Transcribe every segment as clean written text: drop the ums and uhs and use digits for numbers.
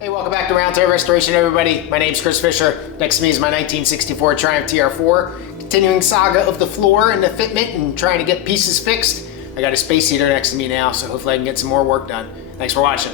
Hey, welcome back to Roundtail Restoration, everybody. My name's Chris Fisher. Next to me is my 1964 Triumph TR4. Continuing saga of the floor and the fitment and trying to get pieces fixed. I got a space heater next to me now, so hopefully I can get some more work done. Thanks for watching.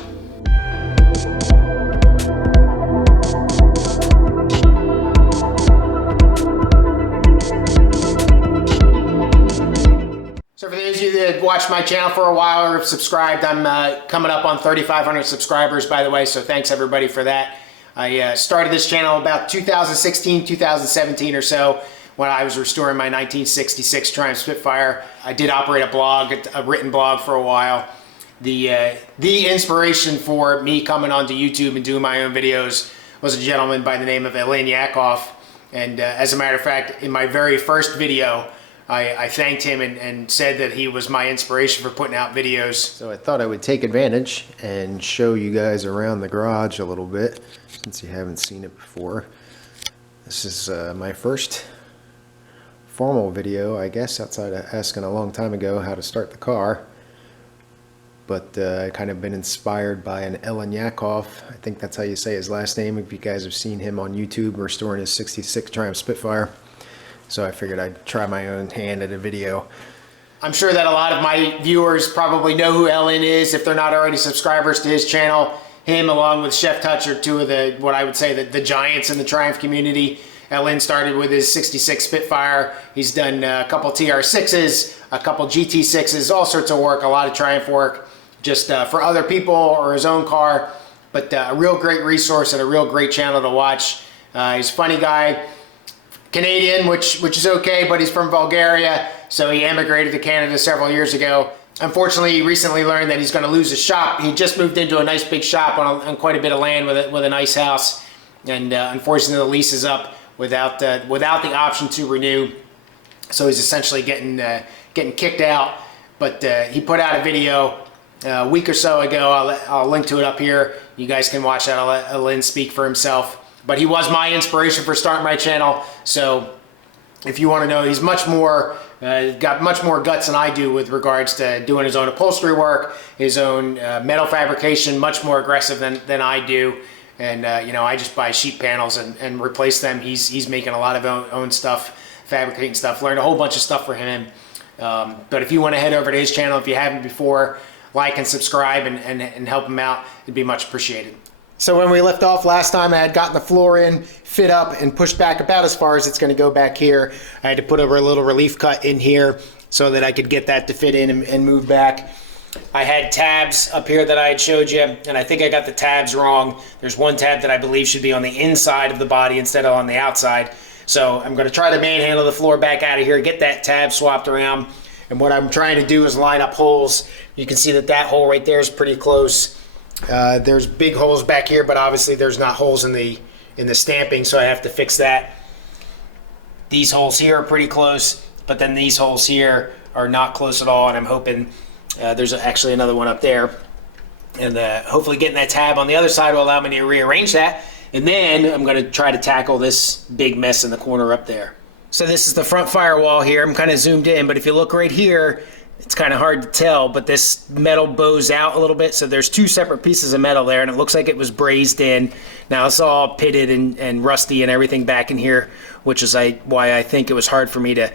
So for those of you that watched my channel for a while or have subscribed, I'm coming up on 3,500 subscribers, by the way, so thanks everybody for that. I started this channel about 2016, 2017 or so when I was restoring my 1966 Triumph Spitfire. I did operate a blog, a written blog for a while. The inspiration for me coming onto YouTube and doing my own videos was a gentleman by the name of Elin Yakov. And as a matter of fact, in my very first video, I thanked him and said that he was my inspiration for putting out videos. So I thought I would take advantage and show you guys around the garage a little bit, since you haven't seen it before. This is my first formal video, I guess, outside of asking a long time ago how to start the car. But I kind of been inspired by an Elin Yakov. I think that's how you say his last name, if you guys have seen him on YouTube restoring his 66 Triumph Spitfire. So I figured I'd try my own hand at a video. I'm sure that a lot of my viewers probably know who Elin is if they're not already subscribers to his channel. Him along with Chef Touch are two of the, what I would say, the giants in the Triumph community. Elin started with his 66 Spitfire. He's done a couple TR6s, a couple GT6s, all sorts of work, a lot of Triumph work, just for other people or his own car. But a real great resource and a real great channel to watch. He's a funny guy. Canadian, which is okay, but he's from Bulgaria, so he emigrated to Canada several years ago. Unfortunately, he recently learned that he's going to lose his shop. He just moved into a nice big shop on quite a bit of land with a nice house, and unfortunately the lease is up without the option to renew. So he's essentially getting kicked out. But he put out a video a week or so ago. I'll link to it up here. You guys can watch that. I'll let Elin speak for himself. But he was my inspiration for starting my channel, so if you want to know, he's much more, got much more guts than I do with regards to doing his own upholstery work, his own metal fabrication, much more aggressive than I do. And you know, I just buy sheet panels and replace them. He's making a lot of own stuff, fabricating stuff, learned a whole bunch of stuff from him. But if you want to head over to his channel, if you haven't before, like and subscribe and help him out, it'd be much appreciated. So when we left off last time, I had gotten the floor in, fit up, and pushed back about as far as it's going to go back here. I had to put a little relief cut in here so that I could get that to fit in and move back. I had tabs up here that I had showed you, and I think I got the tabs wrong. There's one tab that I believe should be on the inside of the body instead of on the outside. So I'm going to try to manhandle the floor back out of here, get that tab swapped around. And what I'm trying to do is line up holes. You can see that hole right there is pretty close. There's big holes back here, but obviously there's not holes in the stamping, so I have to fix that. These holes here are pretty close, but then these holes here are not close at all, and I'm hoping there's actually another one up there. And hopefully getting that tab on the other side will allow me to rearrange that. And then I'm going to try to tackle this big mess in the corner up there. So this is the front firewall here. I'm kind of zoomed in, but if you look right here, it's kind of hard to tell, but this metal bows out a little bit, so there's two separate pieces of metal there, and it looks like it was brazed in. Now it's all pitted and rusty and everything back in here, which is why I think it was hard for me to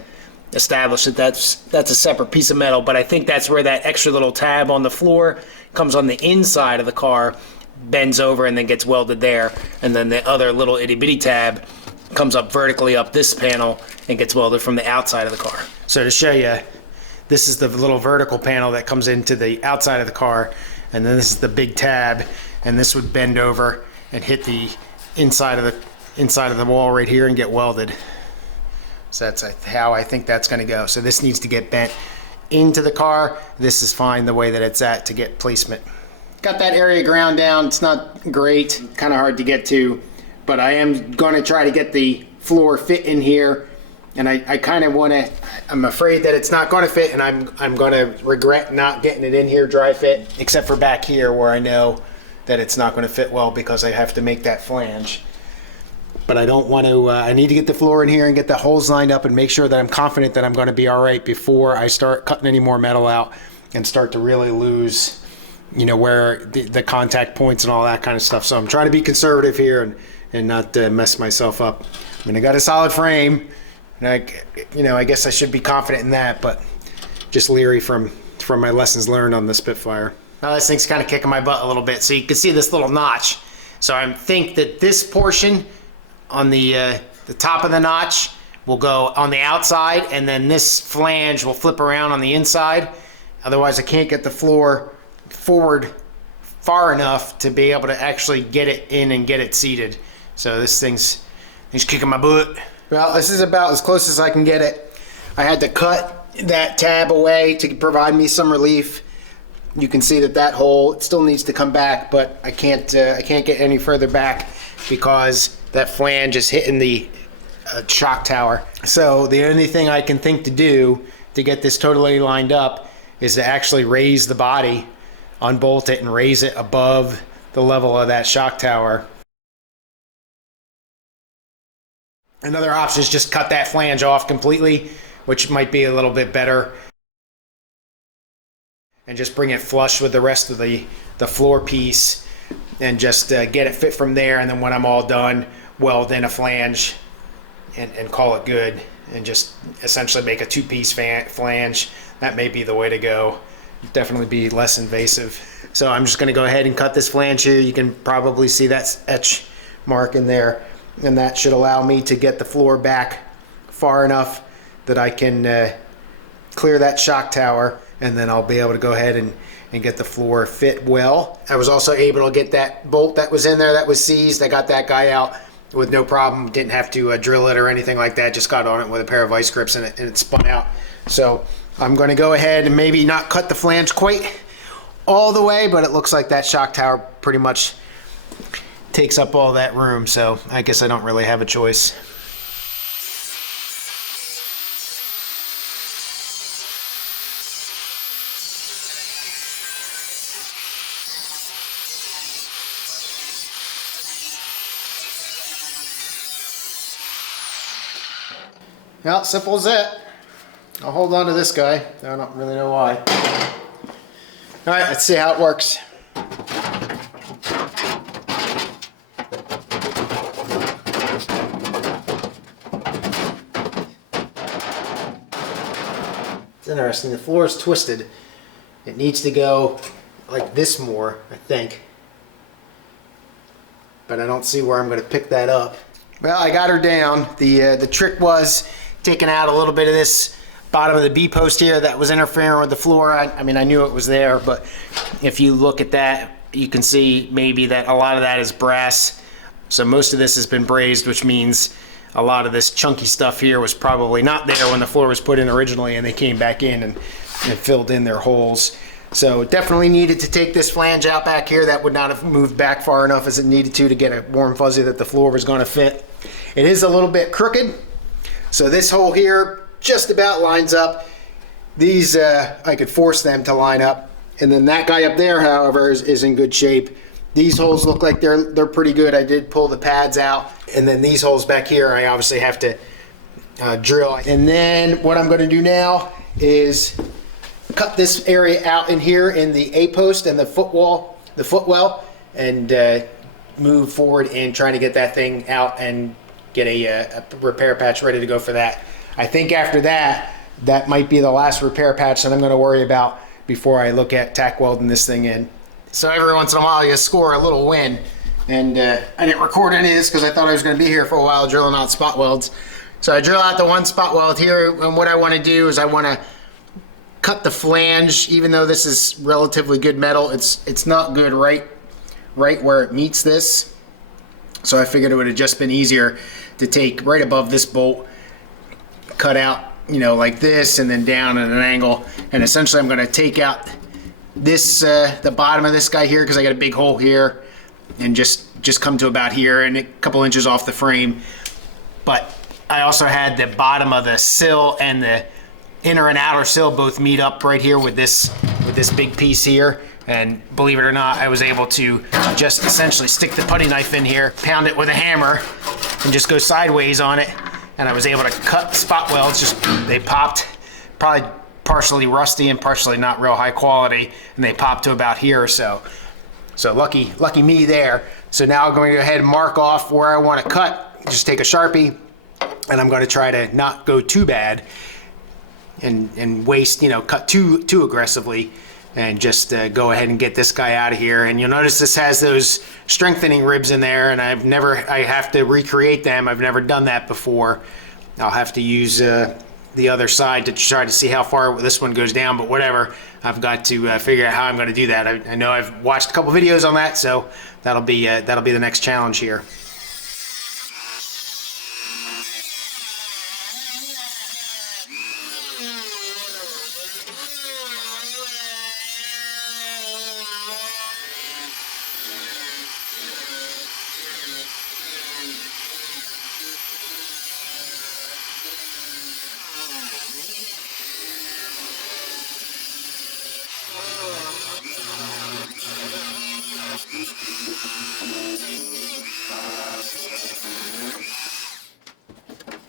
establish that that's a separate piece of metal. But I think that's where that extra little tab on the floor comes on the inside of the car, bends over and then gets welded there, and then the other little itty-bitty tab comes up vertically up this panel and gets welded from the outside of the car. So to show you, this is the little vertical panel that comes into the outside of the car, and then this is the big tab, and this would bend over and hit the inside of the wall right here and get welded. So that's how I think that's going to go. So this needs to get bent into the car. This is fine the way that it's at to get placement. Got that area ground down. It's not great, kind of hard to get to, but I am going to try to get the floor fit in here. And I kind of want to, I'm afraid that it's not going to fit, and I'm going to regret not getting it in here dry fit, except for back here where I know that it's not going to fit well because I have to make that flange. But I don't want to, I need to get the floor in here and get the holes lined up and make sure that I'm confident that I'm going to be all right before I start cutting any more metal out and start to really lose you know, where the contact points and all that kind of stuff. So I'm trying to be conservative here and not mess myself up. I mean, I got a solid frame, and I guess I should be confident in that, but just leery from my lessons learned on the Spitfire. Now this thing's kind of kicking my butt a little bit, so you can see this little notch. So I think that this portion on the top of the notch will go on the outside, and then this flange will flip around on the inside. Otherwise, I can't get the floor forward far enough to be able to actually get it in and get it seated. So this thing's kicking my butt. Well, this is about as close as I can get it. I had to cut that tab away to provide me some relief. You can see that hole, it still needs to come back, but I can't get any further back because that flange is hitting the shock tower. So the only thing I can think to do to get this totally lined up is to actually raise the body, unbolt it, and raise it above the level of that shock tower. Another option is just cut that flange off completely, which might be a little bit better, and just bring it flush with the rest of the floor piece and just get it fit from there. And then when I'm all done, weld in a flange and call it good, and just essentially make a two-piece flange. That may be the way to go. Definitely be less invasive. So I'm just going to go ahead and cut this flange here. You can probably see that etch mark in there, and that should allow me to get the floor back far enough that I can clear that shock tower, and then I'll be able to go ahead and get the floor fit well. I was also able to get that bolt that was in there that was seized. I got that guy out with no problem. Didn't have to drill it or anything like that. Just got on it with a pair of vice grips, and it spun out. So I'm going to go ahead and maybe not cut the flange quite all the way, but it looks like that shock tower pretty much takes up all that room. So I guess I don't really have a choice. Well, simple as that. I'll hold on to this guy. I don't really know why. All right, let's see how it works. It's interesting. The floor is twisted. It needs to go like this more, I think. But I don't see where I'm going to pick that up. Well, I got her down. The trick was taking out a little bit of this bottom of the B-post here that was interfering with the floor. I mean, I knew it was there, but if you look at that, you can see maybe that a lot of that is brass. So most of this has been brazed, which means a lot of this chunky stuff here was probably not there when the floor was put in originally, and they came back in and filled in their holes. So definitely needed to take this flange out back here. That would not have moved back far enough as it needed to get a warm fuzzy that the floor was going to fit. It is a little bit crooked. So this hole here just about lines up. These, I could force them to line up. And then that guy up there, however, is in good shape. These holes look like they're pretty good. I did pull the pads out. And then these holes back here, I obviously have to drill. And then what I'm going to do now is cut this area out in here in the A-post and the footwell, and move forward in trying to get that thing out and get a repair patch ready to go for that. I think after that, that might be the last repair patch that I'm going to worry about before I look at tack welding this thing in. So every once in a while you score a little win, and I didn't record any of this because I thought I was going to be here for a while drilling out spot welds. So I drill out the one spot weld here, and what I want to do is I want to cut the flange. Even though this is relatively good metal, it's not good right where it meets this. So I figured it would have just been easier to take right above this bolt, cut out, you know, like this, and then down at an angle. And essentially I'm going to take out this the bottom of this guy here, because I got a big hole here, and just come to about here and a couple inches off the frame. But I also had the bottom of the sill and the inner and outer sill both meet up right here with this big piece here. And believe it or not, I was able to just essentially stick the putty knife in here, pound it with a hammer, and just go sideways on it. And I was able to cut spot welds. Just they popped probably partially rusty and partially not real high quality, and they pop to about here or so. So lucky me there. So now I'm going to go ahead and mark off where I want to cut. Just take a Sharpie, and I'm going to try to not go too bad and waste, cut too aggressively, and just go ahead and get this guy out of here. And you'll notice this has those strengthening ribs in there, and I have to recreate them. I've never done that before. I'll have to use the other side to try to see how far this one goes down, but whatever. I've got to figure out how I'm going to do that. I know I've watched a couple videos on that, so that'll be the next challenge here.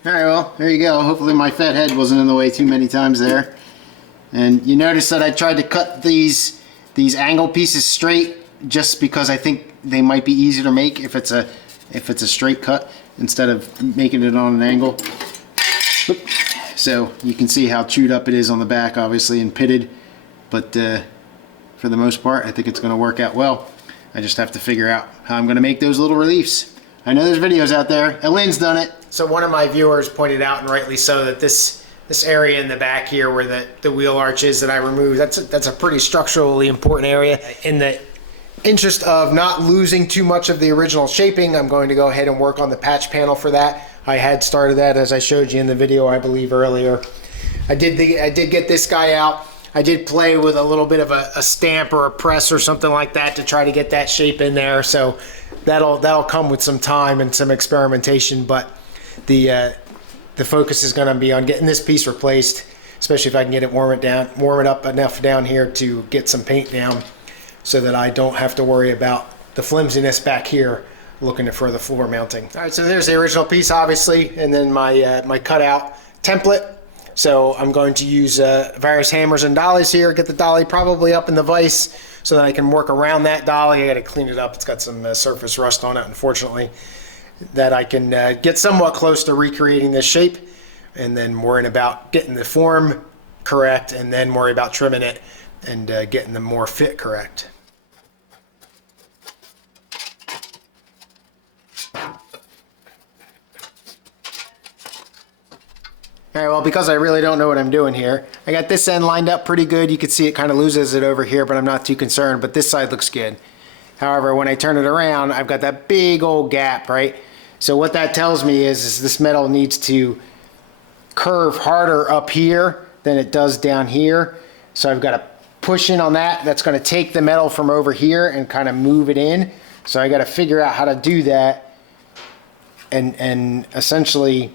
All right, well, there you go. Hopefully my fat head wasn't in the way too many times there. And you notice that I tried to cut these angle pieces straight just because I think they might be easier to make if it's a straight cut instead of making it on an angle. So you can see how chewed up it is on the back, obviously, and pitted. But for the most part, I think it's going to work out well. I just have to figure out how I'm going to make those little reliefs. I know there's videos out there. Elin's done it. So one of my viewers pointed out, and rightly so, that this area in the back here where the wheel arch is that I removed, that's a pretty structurally important area. In the interest of not losing too much of the original shaping, I'm going to go ahead and work on the patch panel for that. I had started that, as I showed you in the video, I believe, earlier. I did get this guy out. I did play with a little bit of a stamp or a press or something like that to try to get that shape in there. So that'll come with some time and some experimentation, but the focus is going to be on getting this piece replaced, especially if I can get it warm it up enough down here to get some paint down so that I don't have to worry about the flimsiness back here looking for the floor mounting. All right, so there's the original piece, obviously, and then my cutout template. So I'm going to use various hammers and dollies here, get the dolly probably up in the vise so that I can work around that dolly. I got to clean it up. It's got some surface rust on it, unfortunately, that I can get somewhat close to recreating this shape, and then worrying about getting the form correct, and then worry about trimming it and getting the more fit correct. All right, well, because I really don't know what I'm doing here, I got this end lined up pretty good. You can see it kind of loses it over here, but I'm not too concerned, but this side looks good. However, when I turn it around, I've got that big old gap, right? So what that tells me is this metal needs to curve harder up here than it does down here. So I've got to push in on that. That's going to take the metal from over here and kind of move it in. So I got to figure out how to do that and essentially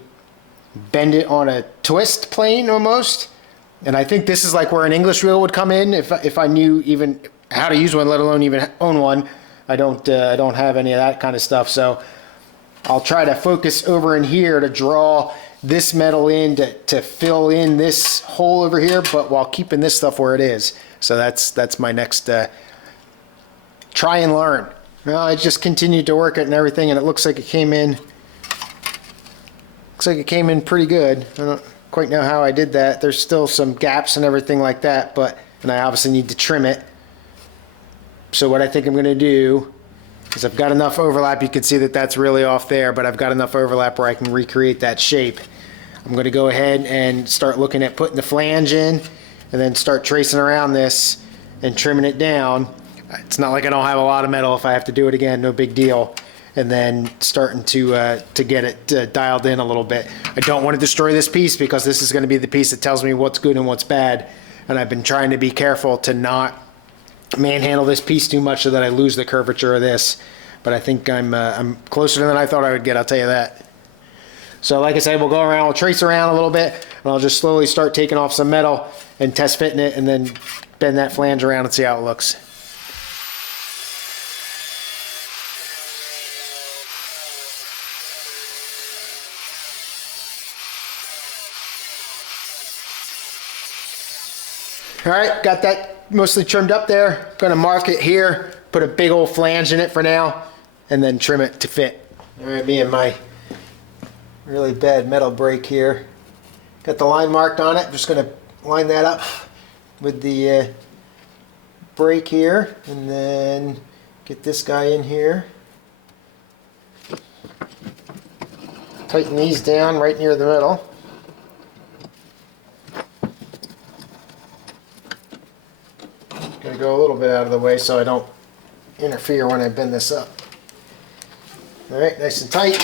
bend it on a twist plane almost. And I think this is like where an English wheel would come in if I knew even how to use one, let alone even own one. I don't have any of that kind of stuff. So I'll try to focus over in here to draw this metal in to fill in this hole over here, but while keeping this stuff where it is. So that's my next try and learn. Well, I just continued to work it and everything, and it looks like it came in. Looks like it came in pretty good. I don't quite know how I did that. There's still some gaps and everything like that, and I obviously need to trim it. So what I think I'm going to do is I've got enough overlap. You can see that that's really off there, but I've got enough overlap where I can recreate that shape. I'm going to go ahead and start looking at putting the flange in, and then start tracing around this and trimming it down. It's not like I don't have a lot of metal. If I have to do it again, no big deal. And then starting to get it dialed in a little bit. I don't want to destroy this piece because this is going to be the piece that tells me what's good and what's bad. And I've been trying to be careful to not manhandle this piece too much so that I lose the curvature of this. But I think I'm closer than I thought I would get, I'll tell you that. So like I said, we'll go around, we'll trace around a little bit, and I'll just slowly start taking off some metal and test fitting it, and then bend that flange around and see how it looks. All right, got that mostly trimmed up there. Gonna mark it here, put a big old flange in it for now, and then trim it to fit. All right, me and my really bad metal brake here. Got the line marked on it. Just gonna line that up with the brake here, and then get this guy in here. Tighten these down right near the middle. Gonna go a little bit out of the way so I don't interfere when I bend this up. All right, nice and tight.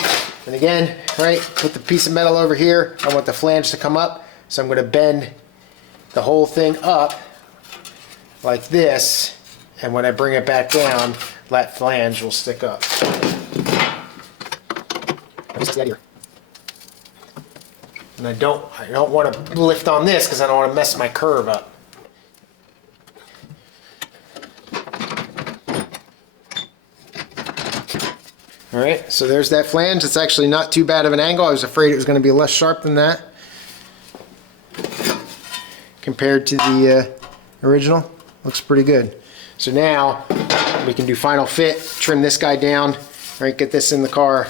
And again, right, put the piece of metal over here. I want the flange to come up, so I'm gonna bend the whole thing up like this, and when I bring it back down, that flange will stick up. And I don't want to lift on this because I don't want to mess my curve up. All right, so there's that flange. It's actually not too bad of an angle. I was afraid it was going to be less sharp than that compared to the original. Looks pretty good. So now we can do final fit, trim this guy down, right, get this in the car,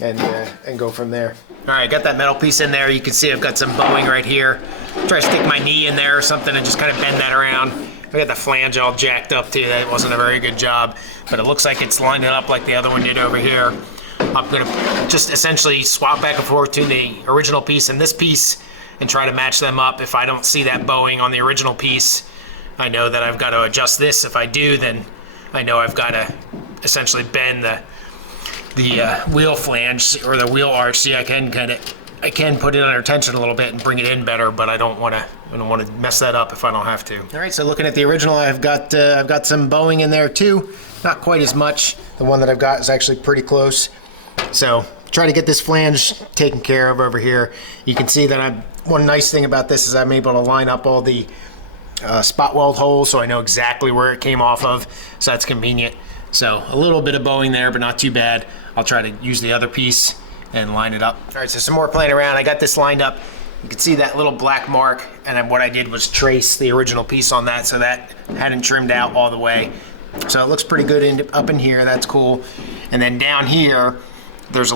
and go from there. All right, got that metal piece in there. You can see I've got some bowing right here. Try to stick my knee in there or something and just kind of bend that around. I got the flange all jacked up too. That wasn't a very good job, but it looks like it's lining up like the other one did over here. I'm gonna just essentially swap back and forth to the original piece and this piece and try to match them up. If I don't see that bowing on the original piece, I know that I've got to adjust this. If I do, then I know I've got to essentially bend the wheel flange or the wheel arch. See, I can put it under tension a little bit and bring it in better, but I don't want to mess that up if I don't have to. All right, so looking at the original, I've got some bowing in there too. Not quite as much. The one that I've got is actually pretty close. So try to get this flange taken care of over here. You can see that one nice thing about this is I'm able to line up all the spot weld holes, so I know exactly where it came off of, so that's convenient. So a little bit of bowing there, but not too bad. I'll try to use the other piece and line it up. All right, so some more playing around. I got this lined up. You can see that little black mark, and then what I did was trace the original piece on that, so that hadn't trimmed out all the way. So it looks pretty good up in here. That's cool. And then down here, there's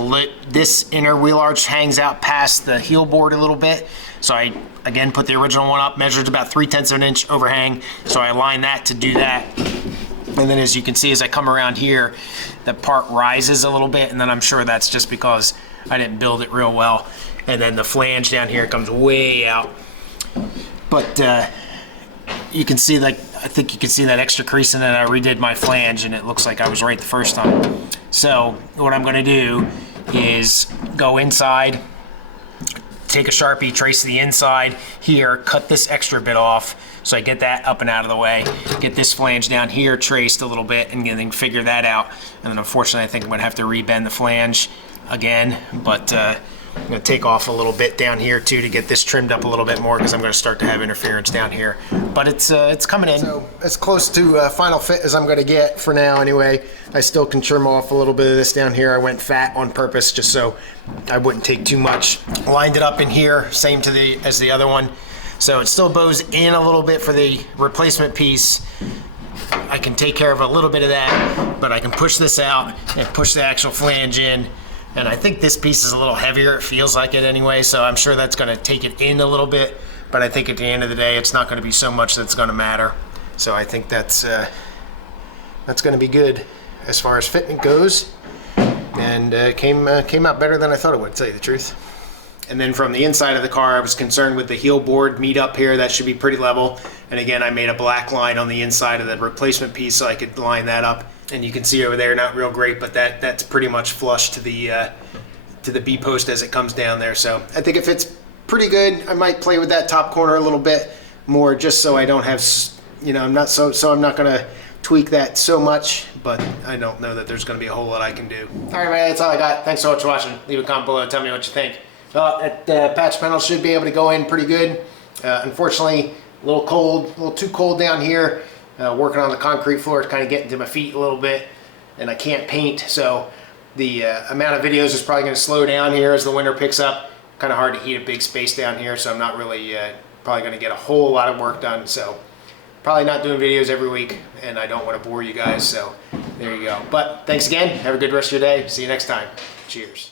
this inner wheel arch hangs out past the heel board a little bit. So I, again, put the original one up, measured about 3/10 of an inch overhang. So I aligned that to do that. And then as you can see, as I come around here, the part rises a little bit, and then I'm sure that's just because I didn't build it real well. And then the flange down here comes way out. But you can see, like, I think you can see that extra crease in it. I redid my flange, and it looks like I was right the first time. So what I'm gonna do is go inside, take a Sharpie, trace the inside here, cut this extra bit off, so I get that up and out of the way, get this flange down here traced a little bit, and then figure that out. And then unfortunately I think I'm gonna have to rebend the flange again, but I'm gonna take off a little bit down here too to get this trimmed up a little bit more, because I'm gonna start to have interference down here. But it's coming in. So as close to final fit as I'm gonna get for now anyway. I still can trim off a little bit of this down here. I went fat on purpose just so I wouldn't take too much. Lined it up in here, same as the other one. So it still bows in a little bit for the replacement piece. I can take care of a little bit of that, but I can push this out and push the actual flange in. And I think this piece is a little heavier, it feels like it anyway, so I'm sure that's gonna take it in a little bit, but I think at the end of the day, it's not gonna be so much that's gonna matter. So I think that's gonna be good as far as fitment goes. And came out better than I thought it would, to tell you the truth. And then from the inside of the car, I was concerned with the heel board meet up here. That should be pretty level. And again, I made a black line on the inside of the replacement piece so I could line that up. And you can see over there, not real great, but that's pretty much flush to the B post as it comes down there. So I think it fits pretty good. I might play with that top corner a little bit more, just so I don't have, I'm not gonna tweak that so much, but I don't know that there's gonna be a whole lot I can do. All right, man, that's all I got. Thanks so much for watching. Leave a comment below, tell me what you think. That patch panel should be able to go in pretty good. Unfortunately, a little cold, a little too cold down here. Working on the concrete floor, it's kind of getting to my feet a little bit, and I can't paint, so the amount of videos is probably going to slow down here as the winter picks up. Kind of hard to heat a big space down here, so I'm not really probably going to get a whole lot of work done. So probably not doing videos every week, and I don't want to bore you guys. So there you go. But thanks again. Have a good rest of your day. See you next time. Cheers.